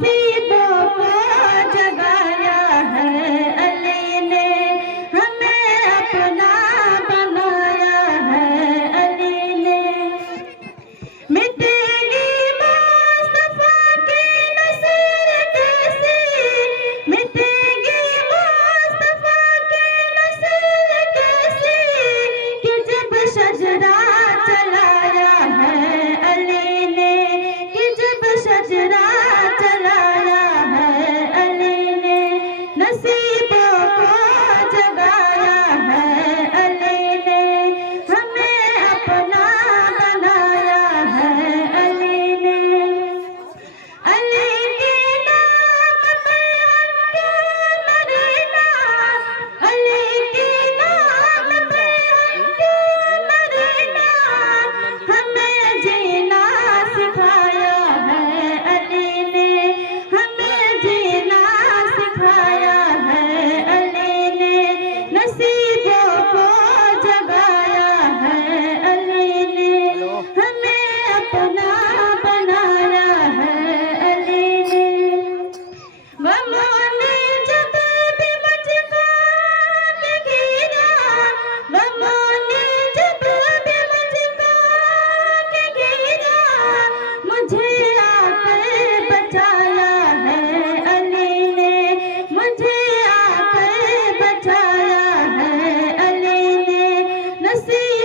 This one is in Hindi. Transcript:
नसीबों को जगाया है अली ने, हमें अपना बनाया है अली ने। मिटेगी मुस्तफा की नसीर कैसी, मिटेगी मुस्तफा की नसीर कैसी, कि जब शजरा चलाया है अली ने, कि जब शजरा चलाया है अली ने। नसीबों को जगाया है अली ने, हमें अपना बनाया है अली ने। अली के नाम पे हम क्यों मरेना, अली के नाम पे हम क्यों मरेना, हमें जीना सिखाया है अली ने, हमें जीना सिखाया है अली ने। नसीबों को जगाया है अली ने, हमें अपना बनाया है अली ने। गमों ने जब भी मुझको घेरा, गमों ने जब भी मुझको घेरा, मुझे आकर बचाया है अली ने, मुझे आकर बचाया है अली ने। नसीब